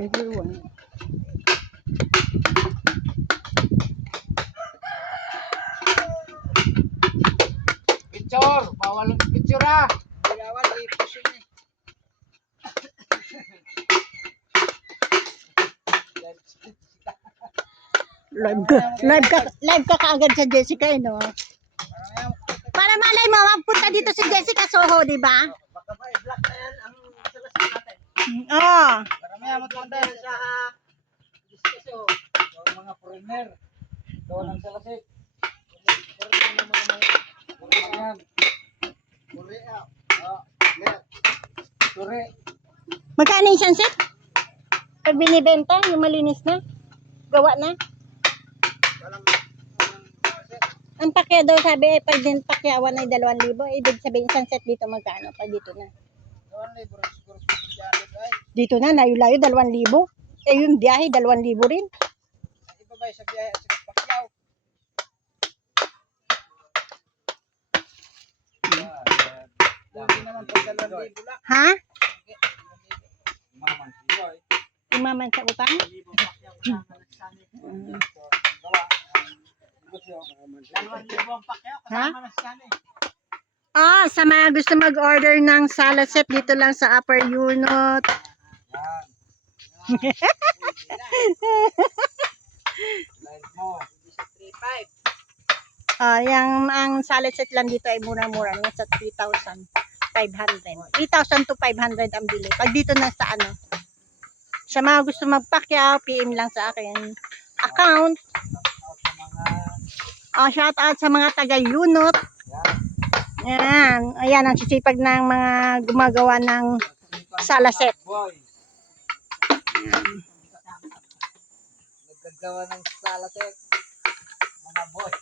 everyone. Picture! Bawal ang picture ah! Bawal i-push yun eh. Live ka kaagad sa Jessica, eh, no? Para malay mo, magpunta dito si Jessica Soho, di ba? Baka ba i-block na yan ang salasal natin. Oo. Para maya magpunta Sa diskusyo. yung mga foreigner. Doon ang salasik. Sure. Magkano yung sunset? Pag binibenta, yung malinis na? Gawa na? Ang pakya daw sabi, pag din pakyawan ay 2,000. Ibig sabihin, sunset dito magkano? Pag dito na. Dito na, layo-layo, 2,000. Eh, yung biyahe, 2,000 rin. Iba ba sa biyahe at sa Pacquiao? Hindi naman po 2,000 lang. Ha? Maman, enjoy. Umaman sa utang? Ha? Ah, sa mga gusto mag-order ng salad set dito lang sa Upper Unit. Live mo. 3.5. Ang salad set lang dito ay mura-mura, nasa 3,500. 3,000 to 500 ang bili. Pag dito na sa ano. Sa mga gusto magpakyaw, PM lang sa akin. Account. Shout out sa mga taga-unit. Yan. Ayan, ang sisipag ng mga gumagawa ng salaset. Naggagawa ng salaset. Mga boy.